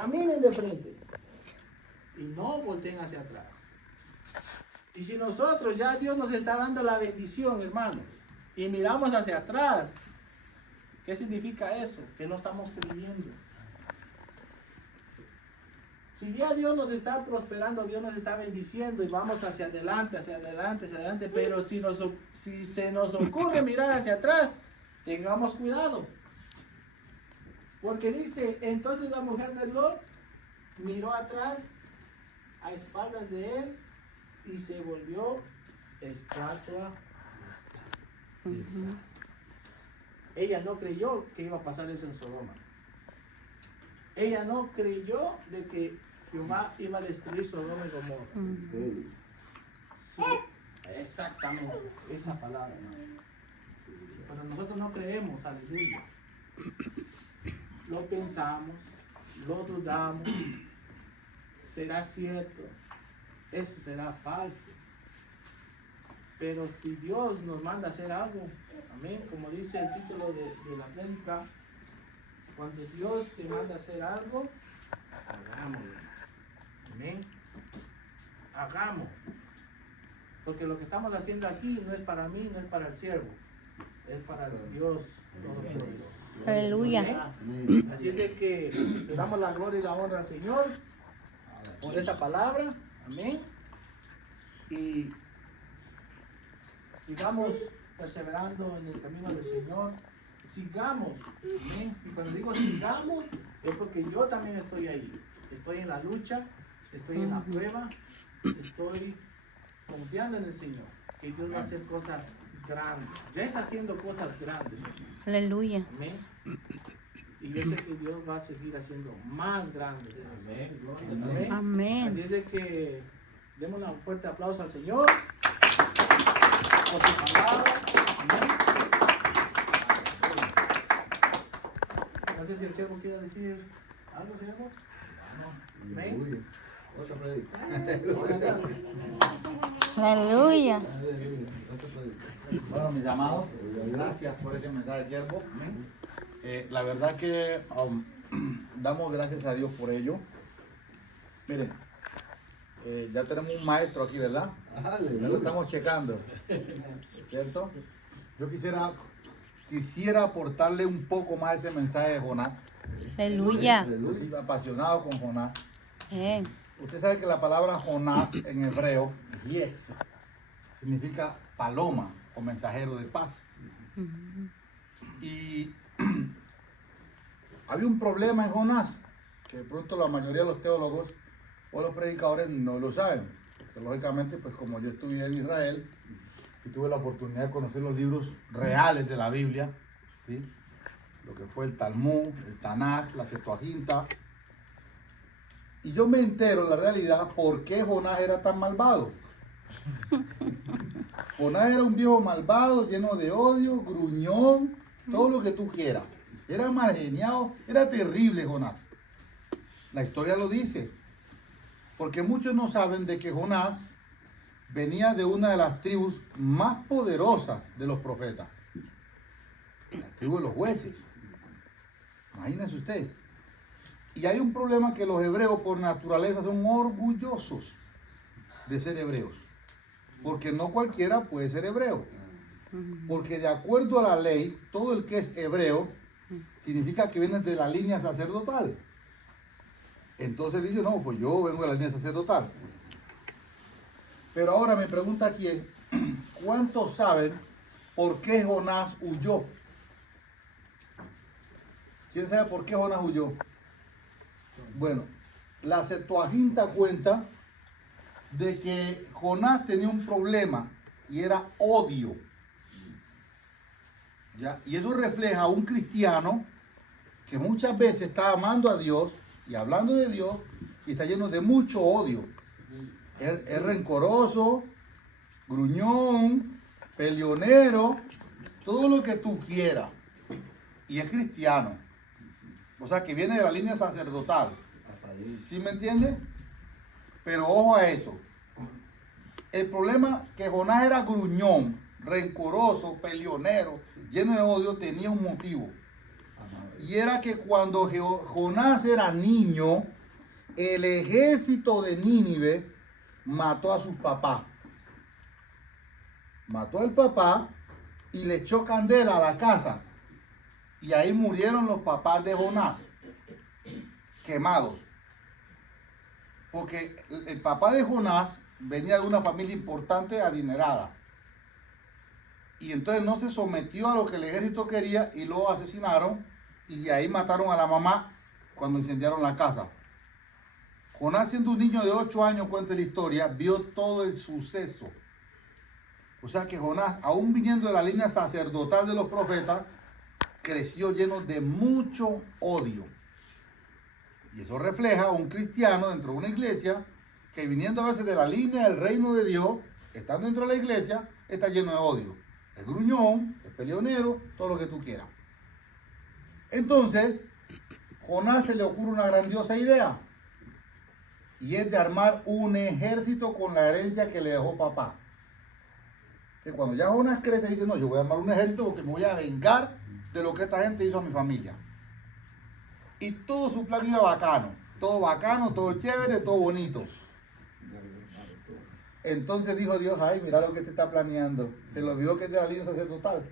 caminen de frente y no volteen hacia atrás. Y si nosotros ya Dios nos está dando la bendición, hermanos, y miramos hacia atrás, ¿qué significa eso? Que no estamos creyendo. Si ya Dios nos está prosperando, Dios nos está bendiciendo y vamos hacia adelante, hacia adelante, hacia adelante, pero si se nos ocurre mirar hacia atrás, tengamos cuidado. Porque dice, entonces la mujer de Lot miró atrás, a espaldas de él, y se volvió estatua de sal. Ella no creyó que iba a pasar eso en Sodoma. Ella no creyó de que Jehová iba a destruir Sodoma y Gomorra. Sí, exactamente, esa palabra, hermano. Pero nosotros no creemos, aleluya. Lo pensamos, lo dudamos. ¿Será cierto? Eso será falso. Pero si Dios nos manda a hacer algo, amén, como dice el título de la prédica, cuando Dios te manda a hacer algo, hagámoslo. Amén. Hagamos. Porque lo que estamos haciendo aquí no es para mí, no es para el siervo, es para el Dios Todopoderoso. Aleluya. Amén. Así es de que le damos la gloria y la honra al Señor por esta palabra. Amén. Y sigamos perseverando en el camino del Señor. Sigamos. Amén. Y cuando digo sigamos, es porque yo también estoy ahí. Estoy en la lucha, estoy en la prueba, estoy confiando en el Señor, que Dios va a hacer cosas grandes. Ya está haciendo cosas grandes. Aleluya. Amén. Y yo sé que Dios va a seguir haciendo más grandes. Amén. Amén. Así es de que demos un fuerte aplauso al Señor por su palabra. Amén. No sé si el siervo quiere decir algo, siervo. Amén. Aleluya. Bueno, mis amados, gracias por este mensaje, siervo. La verdad que damos gracias a Dios por ello. Miren, ya tenemos un maestro aquí, ¿verdad? Ya lo estamos checando, ¿cierto? Yo quisiera aportarle un poco más ese mensaje de Jonás. Aleluya. Yo soy apasionado con Jonás. Bien. Usted sabe que la palabra Jonás en hebreo, yes, significa paloma o mensajero de paz. Y había un problema en Jonás, que de pronto la mayoría de los teólogos o los predicadores no lo saben. Porque lógicamente, pues como yo estuve en Israel y tuve la oportunidad de conocer los libros reales de la Biblia, ¿sí? Lo que fue el Talmud, el Tanaj, la Septuaginta. Y yo me entero, la realidad, por qué Jonás era tan malvado. Jonás era un viejo malvado, lleno de odio, gruñón, todo lo que tú quieras. Era mal geniado, era terrible Jonás. La historia lo dice. Porque muchos no saben de que Jonás venía de una de las tribus más poderosas de los profetas. La tribu de los jueces. Imagínense usted. Y hay un problema que los hebreos por naturaleza son orgullosos de ser hebreos. Porque no cualquiera puede ser hebreo. Porque de acuerdo a la ley, todo el que es hebreo significa que viene de la línea sacerdotal. Entonces dice, no, pues yo vengo de la línea sacerdotal. Pero ahora mi pregunta aquí es, ¿cuántos saben por qué Jonás huyó? ¿Quién sabe por qué Jonás huyó? Bueno, la Septuaginta cuenta de que Jonás tenía un problema y era odio. ¿Ya? Y eso refleja a un cristiano que muchas veces está amando a Dios y hablando de Dios y está lleno de mucho odio. Es rencoroso, gruñón, peleonero, todo lo que tú quieras. Y es cristiano. O sea, que viene de la línea sacerdotal. ¿Sí me entiendes? Pero ojo a eso. El problema que Jonás era gruñón, rencoroso, peleonero, lleno de odio, tenía un motivo. Y era que cuando Jonás era niño, el ejército de Nínive mató a sus papás. Mató al papá y le echó candela a la casa. Y ahí murieron los papás de Jonás, quemados. Porque el papá de Jonás venía de una familia importante, adinerada. Y entonces no se sometió a lo que el ejército quería y lo asesinaron. Y ahí mataron a la mamá cuando incendiaron la casa. Jonás, siendo un niño de 8 años, cuenta la historia, vio todo el suceso. O sea que Jonás, aún viniendo de la línea sacerdotal de los profetas, creció lleno de mucho odio. Y eso refleja a un cristiano dentro de una iglesia que viniendo a veces de la línea del reino de Dios, estando dentro de la iglesia, está lleno de odio. Es gruñón, es peleonero, todo lo que tú quieras. Entonces, Jonás se le ocurre una grandiosa idea. Y es de armar un ejército con la herencia que le dejó papá. Que cuando ya Jonás crece, dice, no, yo voy a armar un ejército porque me voy a vengar de lo que esta gente hizo a mi familia. Y todo su plan iba bacano, todo chévere, todo bonito. Entonces dijo Dios, ay, mira lo que te está planeando. Se le olvidó que es de la línea sacerdotal.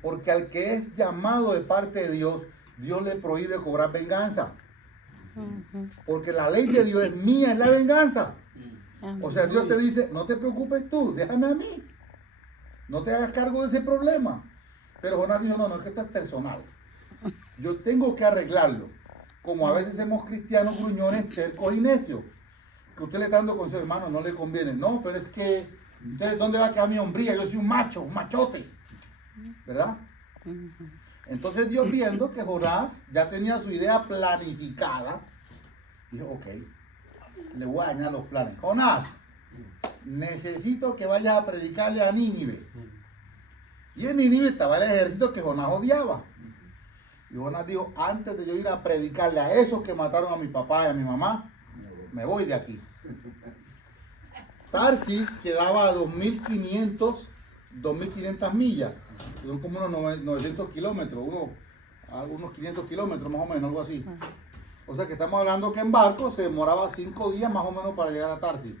Porque al que es llamado de parte de Dios, Dios le prohíbe cobrar venganza. Porque la ley de Dios es mía, es la venganza. O sea, Dios te dice, no te preocupes tú, déjame a mí. No te hagas cargo de ese problema. Pero Jonás dijo, no, es que esto es personal. Yo tengo que arreglarlo. Como a veces hemos cristianos gruñones, tercos y necios. Que usted le está dando consejo, hermano, no le conviene. No, pero es que, entonces, ¿dónde va a quedar mi hombría? Yo soy un macho, un machote. ¿Verdad? Entonces Dios, viendo que Jonás ya tenía su idea planificada, dijo, ok, le voy a dañar los planes. Jonás, necesito que vayas a predicarle a Nínive. Y en Nínive estaba el ejército que Jonás odiaba. Y Jonás dijo, antes de yo ir a predicarle a esos que mataron a mi papá y a mi mamá, me voy de aquí. Tarsis quedaba a 2.500 millas. Son como unos 900 kilómetros, unos 500 kilómetros más o menos, algo así. O sea que estamos hablando que en barco se demoraba 5 días más o menos para llegar a Tarsis.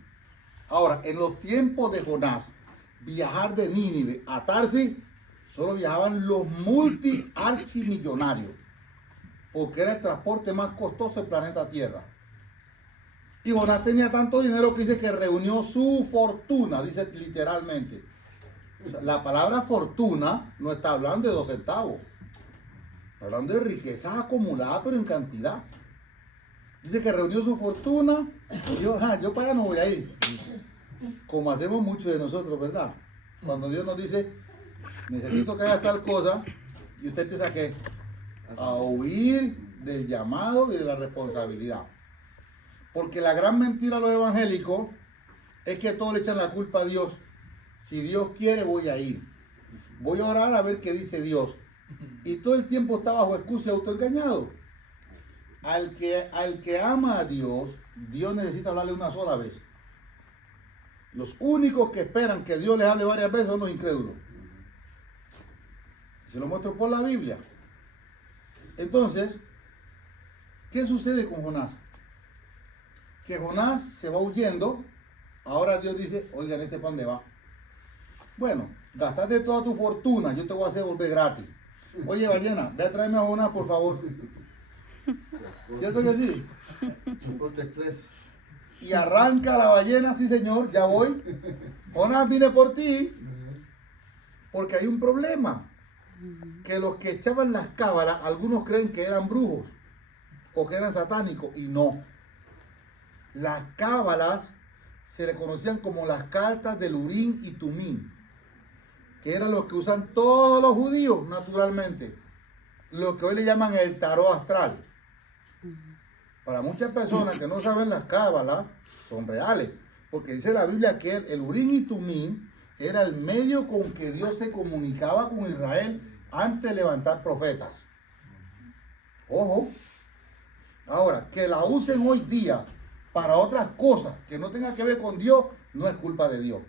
Ahora, en los tiempos de Jonás, viajar de Nínive a Tarsis, solo viajaban los multi-archimillonarios, porque era el transporte más costoso del planeta Tierra. Y Jonás tenía tanto dinero que dice que reunió su fortuna, dice literalmente. O sea, la palabra fortuna no está hablando de 2 centavos, está hablando de riquezas acumuladas, pero en cantidad. Dice que reunió su fortuna y dijo, yo para allá no voy a ir. Como hacemos muchos de nosotros, ¿verdad? Cuando Dios nos dice, necesito que hagas tal cosa, y usted empieza a huir del llamado y de la responsabilidad. Porque la gran mentira de los evangélicos es que todos le echan la culpa a Dios. Si Dios quiere, voy a ir. Voy a orar a ver qué dice Dios. Y todo el tiempo está bajo excusa y autoengañado. Al que ama a Dios, Dios necesita hablarle una sola vez. Los únicos que esperan que Dios les hable varias veces son los incrédulos. Se lo muestro por la Biblia. Entonces, ¿qué sucede con Jonás? Que Jonás se va huyendo. Ahora Dios dice, oigan, ¿este para dónde va? Bueno, gastaste toda tu fortuna, yo te voy a hacer volver gratis. Oye, ballena, ve a traerme a Jonás, por favor. ¿Cierto que sí? Y arranca la ballena, sí señor, ya voy. Jonás, vine por ti. Porque hay un problema. Que los que echaban las cábalas, algunos creen que eran brujos o que eran satánicos, y no. Las cábalas se le conocían como las cartas del Urim y Tumim, que eran los que usan todos los judíos naturalmente, lo que hoy le llaman el tarot astral. Para muchas personas que no saben las cábalas, son reales, porque dice la Biblia que el Urim y Tumim era el medio con que Dios se comunicaba con Israel antes de levantar profetas. Ojo. Ahora, que la usen hoy día para otras cosas que no tengan que ver con Dios, no es culpa de Dios.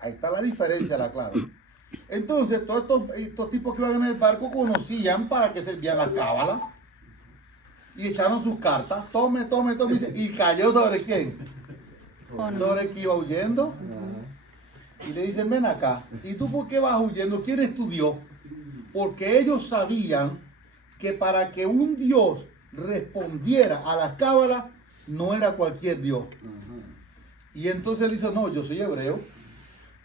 Ahí está la diferencia, la clara. Entonces, todos estos tipos que iban en el barco conocían para qué servían la cábala. Y echaron sus cartas. Tome, tome, tome. ¿Y cayó sobre quién? Jonás. Sobre el que iba huyendo. Y le dicen, ven acá. ¿Y tú por qué vas huyendo? ¿Quién es tu Dios? Porque ellos sabían que para que un Dios respondiera a las cábalas, no era cualquier Dios. Y entonces él dice, no, yo soy hebreo.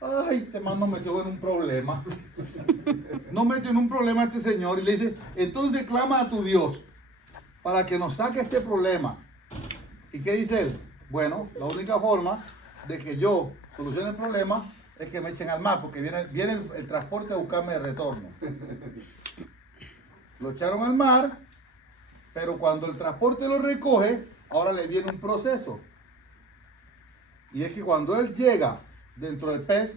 Ay, este man nos metió en un problema. Nos metió en un problema este señor. Y le dice, entonces clama a tu Dios para que nos saque este problema. ¿Y qué dice él? Bueno, la única forma de que yo solucione el problema es que me echen al mar, porque viene el transporte a buscarme de retorno. Lo echaron al mar, pero cuando el transporte lo recoge, ahora le viene un proceso. Y es que cuando él llega dentro del pez,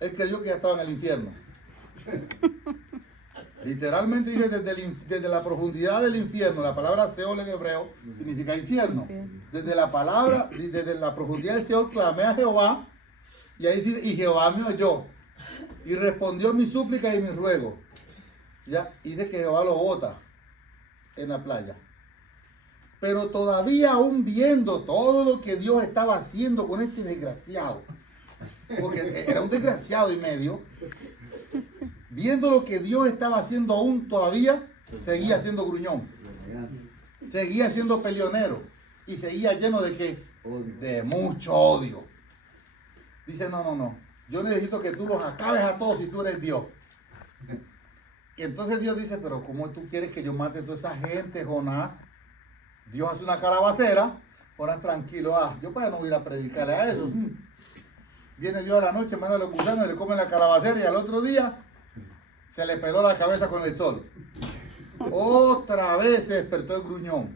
él creyó que ya estaba en el infierno. Literalmente dice desde la profundidad del infierno, la palabra Seol en hebreo significa infierno. Desde la profundidad del Seol clamé a Jehová, y ahí dice, y Jehová me oyó, y respondió mi súplica y mi ruego. Ya, y dice que Jehová lo bota en la playa. Pero todavía aún viendo todo lo que Dios estaba haciendo con este desgraciado, porque era un desgraciado y medio, viendo lo que Dios estaba haciendo aún todavía, seguía siendo gruñón, seguía siendo peleonero y seguía lleno de ¿qué? De mucho odio. Dice, no, yo necesito que tú los acabes a todos si tú eres Dios. Y entonces Dios dice, pero ¿cómo tú quieres que yo mate a toda esa gente, Jonás? Dios hace una calabacera, Jonás tranquilo, yo para no ir a predicarle a eso. Viene Dios a la noche, manda a los gusanos, le comen la calabacera y al otro día se le peló la cabeza con el sol. Otra vez se despertó el gruñón.